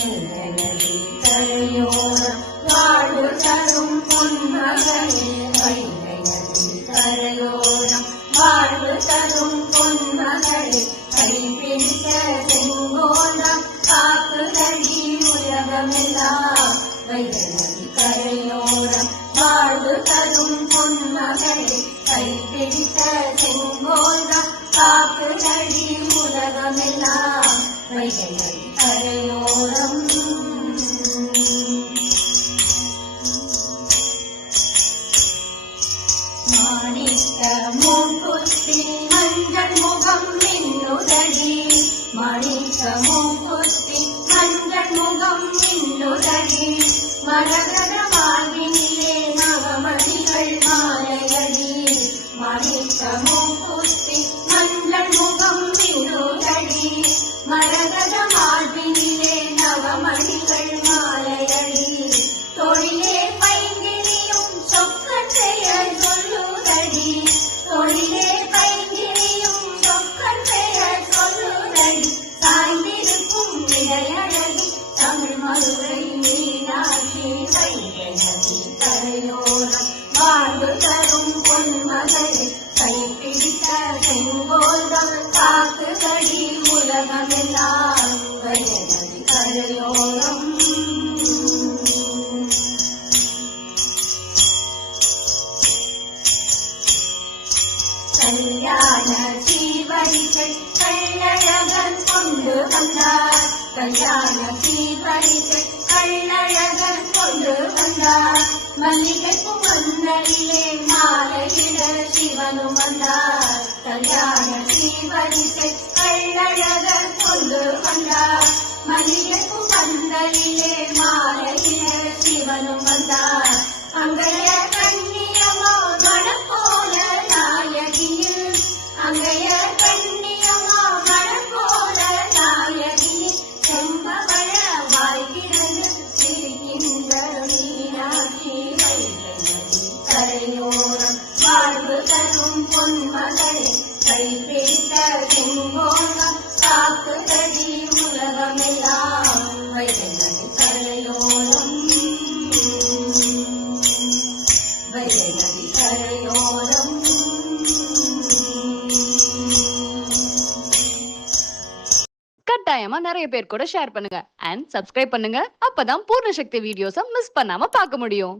வைகை கரையோரம் வாழ்வு தரும் பொன்மகளே வைகை கரையோரம் வாழ்வு தரும் பொன்மகளே கைப்பிடித்த செங்கோலம் காக்குதடி உலகமெல்லாம் வைகை கரையோரம் வாழ்வு தரும் பொன்மகளே கைப்பிடித்த செங்கோலம் காக்குதடி உலகமெல்லாம் வைகை கரையோரம் மாணிக்க மூக்குத்தி மஞ்சள் முகம் மின்னுதடி மாணிக்க மூக்குத்தி மஞ்சள் முகம் மின்னுதடி மரகத மார்பினிலே நவமணிகள் மாலையடி மாணிக்க மூக்குத்தி மஞ்சள் முகம் மின்னுதடி மரகத மார்பினிலே நவமணிகள் மாலையடி தொழிலே பைங்கிரியும் சொக்கன் பெயர் சொல்லுதடி தொழிலே பைங்கிரியும் சொக்கன் பெயர் சொல்லுதடி சாய்ந்திருக்கும் இடையழகி தமிழ் மதுரை மீனாட்சி வைகை நதி கரையோரம் வாழ்வு தரும் பொன்மகளே கைப்பிடித்த செங்கோலம் காக்குதடி உலகமெல்லாம் வைகை நதி கரையோரம் கல்யாண சீவரிசை கள்ளழகன் கொண்டு வந்தார் கல்யாண சீவரிசை கள்ளழகன் கொண்டு வந்தார் மல்லிகைப்பூ மன்னரிலே மாலையிட சிவனும் வந்தார் கல்யாண சீவரிசை கள்ளழகன் கொண்டு வந்தார் மல்லிகைப்பூ மன்னரிலே மாலையிட சிவனும் வந்தார் அங்கைய கண்ணியமோ மணப்போல நாயகியில் அங்கைய கண்ணியமோ மணப்போல நாயகியில் செம்பவள வாழ்கிறது சிரிக்கின்ற மீனாட்சி வைகை நதி கரையோரம் வாழ்வு தரும் பொன்மகளே கைப்பிடித்த செங்கோலம் காக்குதடி உலகமெல்லாம் வைகை நதி கரையோரம் வைகை நதி கரையோரம் கட்டாயமா நிறைய பேர் கூட ஷேர் பண்ணுங்க அண்ட் சப்ஸ்கிரைப் பண்ணுங்க. அப்பதான் பூர்ண சக்தி வீடியோஸை மிஸ் பண்ணாம பார்க்க முடியும்.